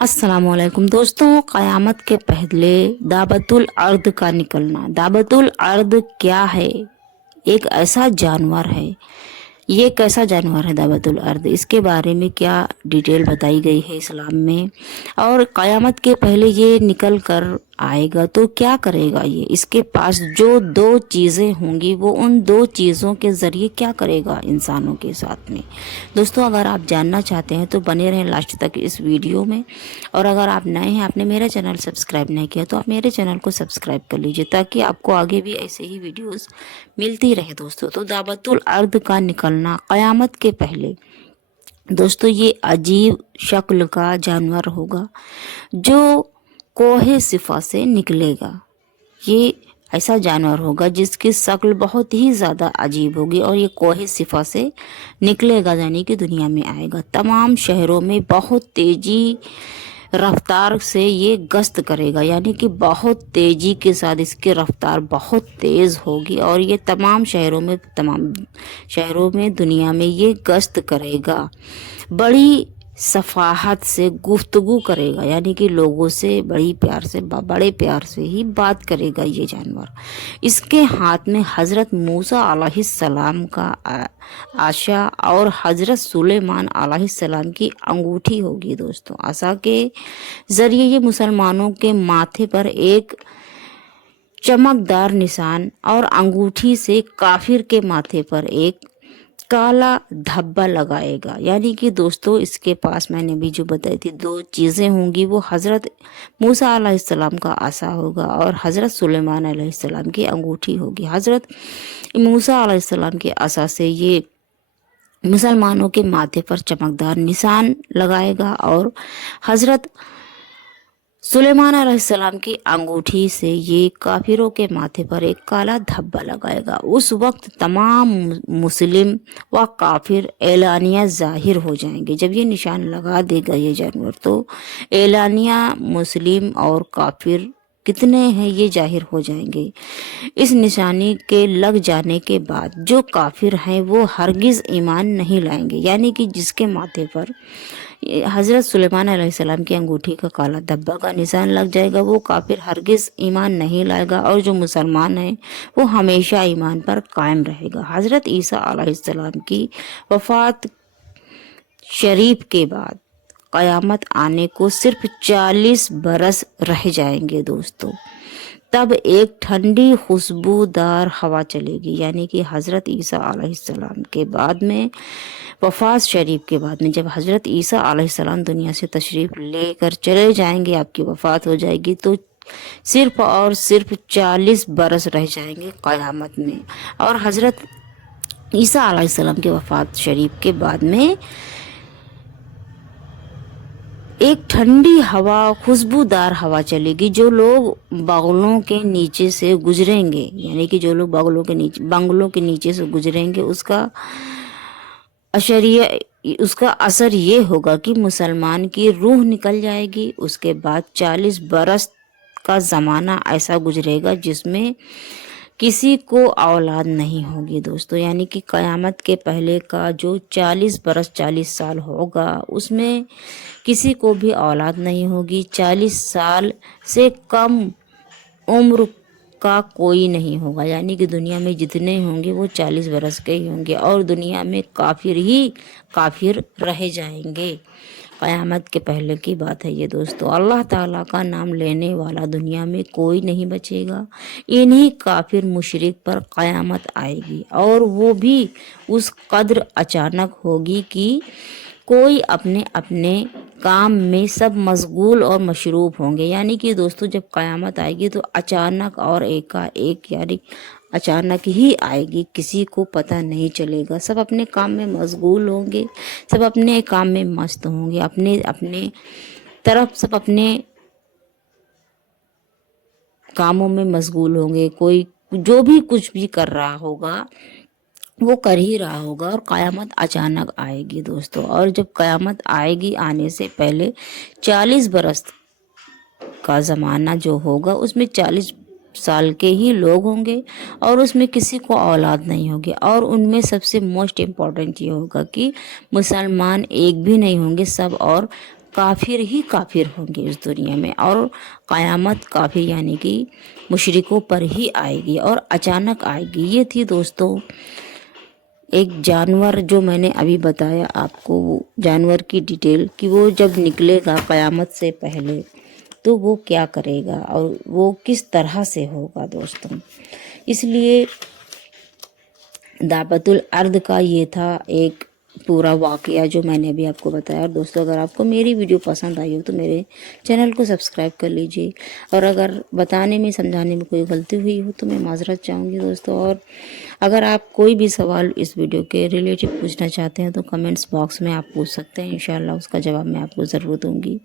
अस्सलाम वालेकुम दोस्तों। क़यामत के पहले दाबतुल अर्द का निकलना। दाबतुल अर्द क्या है? एक ऐसा जानवर है। ये कैसा जानवर है दाबतुल अर्द? इसके बारे में क्या डिटेल बताई गई है इस्लाम में। और क़यामत के पहले ये निकल कर आएगा तो क्या करेगा ये? इसके पास जो दो चीज़ें होंगी वो उन दो चीज़ों के ज़रिए क्या करेगा इंसानों के साथ में। दोस्तों, अगर आप जानना चाहते हैं तो बने रहें लास्ट तक इस वीडियो में। और अगर आप नए हैं, आपने मेरा चैनल सब्सक्राइब नहीं किया तो आप मेरे चैनल को सब्सक्राइब कर लीजिए ताकि आपको आगे भी ऐसे ही वीडियोस मिलती रहे दोस्तों। तो दाबतुल अर्द का निकलना क़यामत के पहले दोस्तों, ये अजीब शक्ल का जानवर होगा जो कोहे सिफा से निकलेगा। ये ऐसा जानवर होगा जिसकी शक्ल बहुत ही ज़्यादा अजीब होगी और ये कोहे सिफा से निकलेगा, यानी कि दुनिया में आएगा। तमाम शहरों में बहुत तेज़ी रफ्तार से ये गश्त करेगा, यानी कि बहुत तेज़ी के साथ इसकी रफ्तार बहुत तेज़ होगी और ये तमाम शहरों में दुनिया में ये गश्त करेगा। बड़ी सफाहत से गुफ्तगू करेगा, यानी कि लोगों से बड़े प्यार से ही बात करेगा ये जानवर। इसके हाथ में हज़रत मूसा अलैहिस्सलाम का आशा और हज़रत सुलेमान अलैहिस्सलाम की अंगूठी होगी दोस्तों। आशा के ज़रिए ये मुसलमानों के माथे पर एक चमकदार निशान और अंगूठी से काफिर के माथे पर एक काला धब्बा लगाएगा। यानी कि दोस्तों, इसके पास मैंने भी जो बताई थी दो चीज़ें होंगी, वो हज़रत मूसा अलैहिस्सलाम का आसा होगा और हज़रत सुलेमान अलैहिस्सलाम की अंगूठी होगी। हज़रत मूसा अलैहिस्सलाम के आसा से ये मुसलमानों के माथे पर चमकदार निशान लगाएगा और हज़रत सुलेमान अलैहिस्सलाम की अंगूठी से ये काफिरों के माथे पर एक काला धब्बा लगाएगा। उस वक्त तमाम मुस्लिम व काफिर एलानिया जाहिर हो जाएंगे। जब ये निशान लगा देगा ये जानवर तो एलानिया मुस्लिम और काफिर कितने हैं ये जाहिर हो जाएंगे। इस निशानी के लग जाने के बाद जो काफिर हैं वो हरगिज़ ईमान नहीं लाएंगे, यानी कि जिसके माथे पर हज़रत सुलेमान अलैहिस्सलाम की अंगूठी का काला धब्बा का निशान लग जाएगा वो काफिर हरगिज़ ईमान नहीं लाएगा और जो मुसलमान है वो हमेशा ईमान पर कायम रहेगा। हज़रत ईसा अलैहिस्सलाम की वफ़ात शरीफ के बाद क़यामत आने को सिर्फ 40 बरस रह जाएंगे दोस्तों। तब एक ठंडी खुशबूदार हवा चलेगी, यानी कि हज़रत ईसा अलैहिस्सलाम के बाद में वफ़ात शरीफ के बाद में जब हज़रत ईसा अलैहिस्सलाम दुनिया से तशरीफ़ लेकर चले जाएंगे, आपकी वफ़ात हो जाएगी तो सिर्फ और सिर्फ 40 बरस रह जाएंगे क़यामत में। और हज़रत ईसा अलैहिस्सलाम के वफ़ात शरीफ के बाद में एक ठंडी हवा, खुशबूदार हवा चलेगी। जो लोग बगलों के नीचे से गुजरेंगे, यानी कि जो लोग बंगलों के नीचे से गुजरेंगे, उसका असर ये होगा कि मुसलमान की रूह निकल जाएगी। उसके बाद 40 बरस का ज़माना ऐसा गुजरेगा जिसमें किसी को औलाद नहीं होगी दोस्तों। यानी कि क़यामत के पहले का जो 40 बरस 40 साल होगा उसमें किसी को भी औलाद नहीं होगी। 40 साल से कम उम्र का कोई नहीं होगा, यानी कि दुनिया में जितने होंगे वो 40 बरस के ही होंगे और दुनिया में काफिर ही काफिर रह जाएंगे। क़यामत के पहले की बात है ये दोस्तों। अल्लाह ताला का नाम लेने वाला दुनिया में कोई नहीं बचेगा। इन्हीं काफिर मुशरिक पर क़यामत आएगी और वो भी उस कद्र अचानक होगी कि कोई अपने अपने काम में सब मशगूल और मशरूफ होंगे। यानी कि दोस्तों, जब क़यामत आएगी तो अचानक और एकाएक, यानी अचानक ही आएगी, किसी को पता नहीं चलेगा। सब अपने काम में मशगूल होंगे, सब अपने काम में मस्त होंगे, अपने अपने तरफ सब अपने कामों में मशगूल होंगे। कोई जो भी कुछ भी कर रहा होगा वो कर ही रहा होगा और क़यामत अचानक आएगी दोस्तों। और जब क़यामत आएगी, आने से पहले 40 बरस का ज़माना जो होगा उसमें 40 साल के ही लोग होंगे और उसमें किसी को औलाद नहीं होगी। और उनमें सबसे मोस्ट इम्पॉर्टेंट ये होगा कि मुसलमान एक भी नहीं होंगे, सब और काफिर ही काफिर होंगे इस दुनिया में, और क़यामत काफिर यानी कि मुशरिकों पर ही आएगी और अचानक आएगी। ये थी दोस्तों एक जानवर जो मैंने अभी बताया आपको, वो जानवर की डिटेल कि वो जब निकलेगा क़यामत से पहले तो वो क्या करेगा और वो किस तरह से होगा दोस्तों। इसलिए दाबतुल अर्द का ये था एक पूरा वाक़या जो मैंने अभी आपको बताया। और दोस्तों अगर आपको मेरी वीडियो पसंद आई हो तो मेरे चैनल को सब्सक्राइब कर लीजिए, और अगर बताने में समझाने में कोई गलती हुई हो तो मैं माजरत चाहूँगी दोस्तों। और अगर आप कोई भी सवाल इस वीडियो के रिलेटिव पूछना चाहते हैं तो कमेंट्स बॉक्स में आप पूछ सकते हैं, इंशाल्लाह उसका जवाब मैं आपको ज़रूर दूँगी।